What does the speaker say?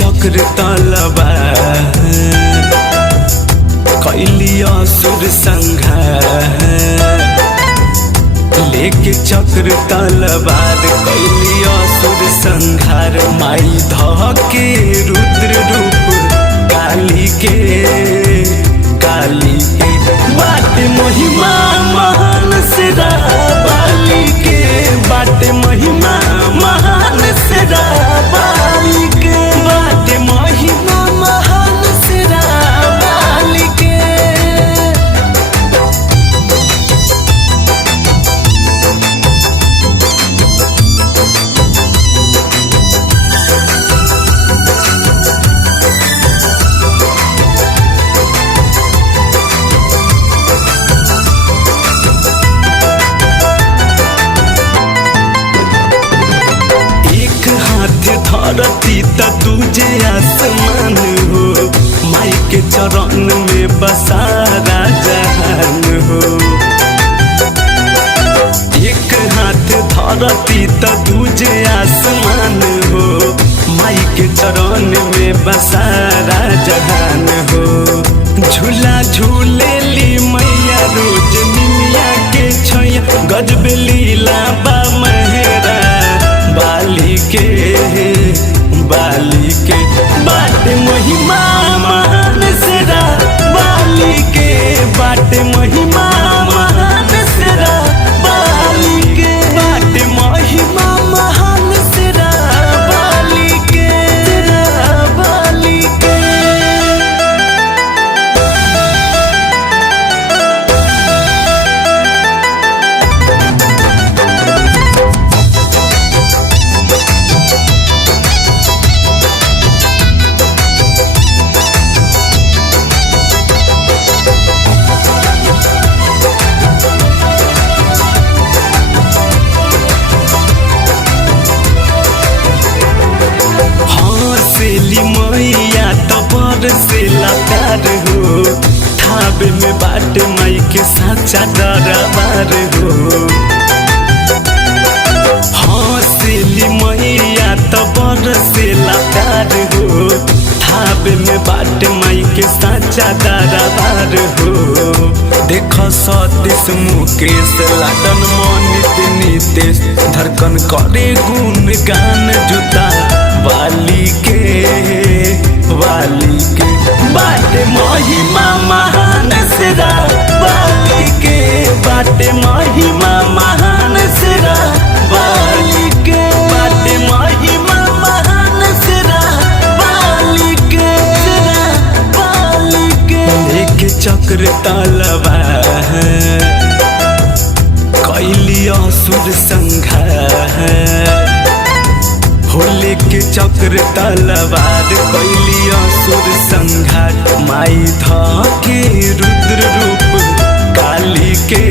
चक्र तलवार कैली असुर संहार। लेके चक्र तलवार कैली असुर संहार। माई धके रुद्र रूप काली के बाटे महिमा महान सेरा बाली के। बाटे महिमा महान सेरा बाली के। बाटे महिमा महान सेरा बाली के। धरती त तुझे आसमान हो। माई के चरण में बसारा जहान हो। एक हाथ धरती त तुझे आसमान हो। माई के चरण में बसारा जहान हो। झूला झूले ली मैया रोज निमिया के छैया। गजब लीला बा मेहरा बाली के बाटे महिमा महान सेरा बाली के। बाटे महिमा महान सेरा बाली के। बाटे महिमा महान सेरा बाली के। बाली के मैया तबर से लाचार हो। थाबे में बाटे माई के साचा दरबार हो। हंसेली मैया तबर से लाचार हो। थाबे में बाटे माई के साचा दरबार हो। देख सतीश मुकेश लाडन मनित नीतेश धड़कन करे गुण गान जुता वाली के। बाटे महिमा महान सेरा बाली के। बाटे महिमा महान सेरा बाली के। बाटे महिमा महान सेरा बाली के। बाली के लेके चक्र तलवार कैली असुर संहार। होले के चक्र तलवार कैली असुर संहार। माई धके रुद्र रूप काली के